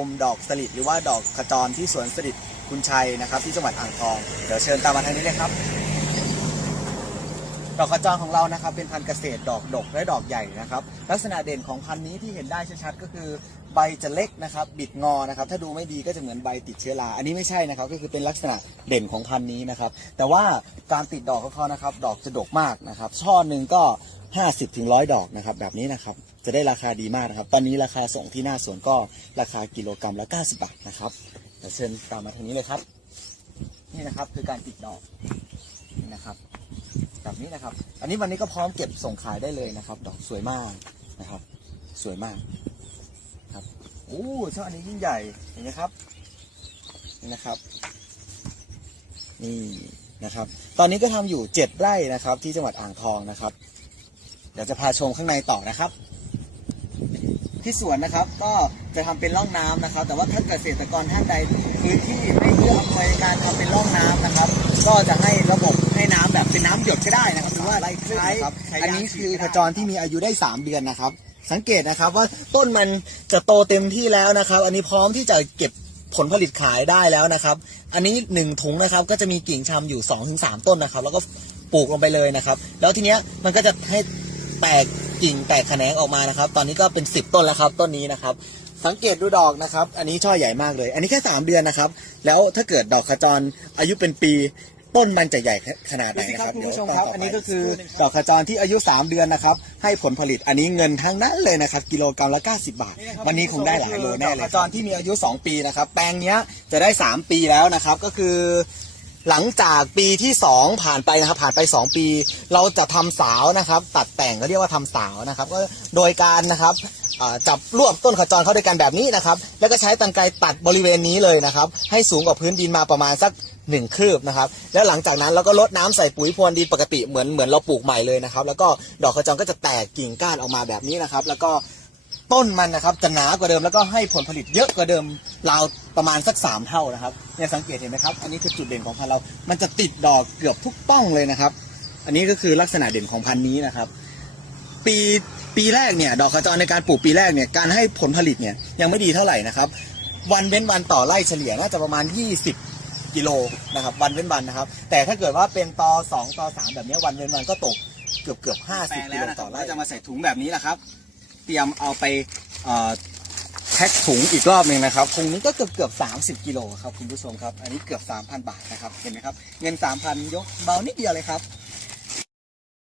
ชมดอกสลิดหรือว่าดอกขจรที่สวนสลิดคุณชัยนะครับ ที่จังหวัดอ่างทอง เดี๋ยวเชิญตามมาทางนี้เลยครับ ดอกขจรของเรานะครับเป็นพันธุ์เกษตรดอกดกและดอกใหญ่นะครับ ลักษณะเด่นของพันธุ์นี้ที่เห็นได้ชัดๆก็คือใบจะเล็กนะครับบิดงอนะครับ ถ้าดูไม่ดีก็จะเหมือนใบติดเชื้อราอันนี้ไม่ใช่นะครับ ก็คือเป็นลักษณะเด่นของพันธุ์นี้นะครับ แต่ว่าการติดดอกของเขานะครับ ดอกจะดกมากนะครับ ช่อหนึ่งก็ 50ถึงร้อยดอกนะครับ แบบนี้นะครับ จะได้ราคาดีมากนะครับ ตอนนี้ราคาส่งที่หน้าสวนก็ราคากิโลกรัมละ 90 บาทนะครับเดี๋ยวเชิญตามมาทางนี้เลยครับ นี่นะครับคือการติดดอกนี่นะครับ นี้นะครับ อันนี้วันนี้ก็พร้อมเก็บส่งขายได้เลยนะครับ ดอกสวยมากนะครับ สวยมากครับโอ้ช่ออันนี้ยิ่งใหญ่เห็นไหมครับนี่นะครับ นี่นะครับ ตอนนี้ก็ทำอยู่เจ็ดไร่นะครับ ที่จังหวัดอ่างทองนะครับ เดี๋ยวจะพาชมข้างในต่อนะครับ ที่สวนนะครับก็จะทำเป็นร่องน้ำนะครับ แต่ว่าถ้าเกษตรกรท่านใดพื้นที่ไม่เอื้ออำนวยการทำเป็นร่องน้ำนะครับ ก็จะให้ เป็นน้ำหยดก็ได้นะครับหรือว่าไรคล้ายอันนี้คือขจรที่มีอายุได้ 3 เดือนนะครับ สังเกตนะครับว่าต้นมันจะโตเต็มที่แล้วนะครับ อันนี้พร้อมที่จะเก็บผลผลิตขายได้แล้วนะครับ อันนี้หนึ่งถุงนะครับก็จะมีกิ่งชำอยู่2อถึงสต้นนะครับ แล้วก็ปลูกลงไปเลยนะครับ แล้วทีเนี้ยมันก็จะให้แตกกิ่งแตกแขนงออกมานะครับ ตอนนี้ก็เป็น 10 ต้นแล้วครับต้นนี้นะครับ สังเกตดูดอกนะครับ อันนี้ช่อใหญ่มากเลย อันนี้แค่ 3 เดือนนะครับ แล้วถ้าเกิดดอกขจรอายุเป็นปี ต้นมันจะใหญ่ขนาดไหนนะครับคุณผู้ชมครับ อันนี้ก็คือดอกขจรที่อายุ 3 เดือนนะครับ ให้ผลผลิตอันนี้เงินทั้งนั้นเลยนะครับ กิโลกรัมละ 90 บาท วันนี้คงได้หลายโลแน่เลยดอกขจรที่มีอายุ 2 ปีนะครับ แปลงเนี้ยจะได้ 3 ปีแล้วนะครับ ก็คือหลังจากปีที่ 2 ผ่านไปนะครับ ผ่านไป 2 ปี เราจะทำสาวนะครับ ตัดแต่งก็เรียกว่าทำสาวนะครับ ก็โดยการนะครับอ่าจับรวบต้นขจรเข้าด้วยกันแบบนี้นะครับ แล้วก็ใช้ตังไกรตัดบริเวณนี้เลยนะครับ ให้สูงกว่าพื้นดินมาประมาณสัก หนึ่งคืบนะครับ แล้วหลังจากนั้นเราก็ลดน้ำใส่ปุ๋ยพรวนดินปกติเหมือนเหมือนเราปลูกใหม่เลยนะครับ แล้วก็ดอกขจรก็จะแตกกิ่งก้านออกมาแบบนี้นะครับ แล้วก็ต้นมันนะครับจะหนากว่าเดิมแล้วก็ให้ผลผลิตเยอะกว่าเดิมราวประมาณสักสามเท่านะครับเนี่ยสังเกตเห็นไหมครับอันนี้คือจุดเด่นของพันธุ์เรา มันจะติดดอกเกือบทุกต้องเลยนะครับ อันนี้ก็คือลักษณะเด่นของพันธุ์นี้นะครับ ปีปีแรกเนี่ยดอกขจรในการปลูกปีแรกเนี่ยการให้ผลผลิตเนี่ยยังไม่ดีเท่าไหร่นะครับ วันเว้นวันต่อไร่เฉลี่ยน่าจะประมาณ 20 กิโลนะครับวันเว้นวันนะครับ แต่ถ้าเกิดว่าเป็นต่อสองต่อสามแบบเนี้ยวันเว้นวันก็ตกเกือบเกือบห้าสิบกิโลต่อไร่จะมาใส่ถุงแบบนี้แหละครับ เตรียมเอาไปเอ่อแพ็คถุงอีกรอบหนึ่งนะครับถุงนี้ก็เกือบเกือบ30กิโลครับคุณผู้ชมครับ อันนี้เกือบ3,000บาทนะครับ เห็นไหมครับ เงิน3,000ยกเบานิดเดียวเลยครับ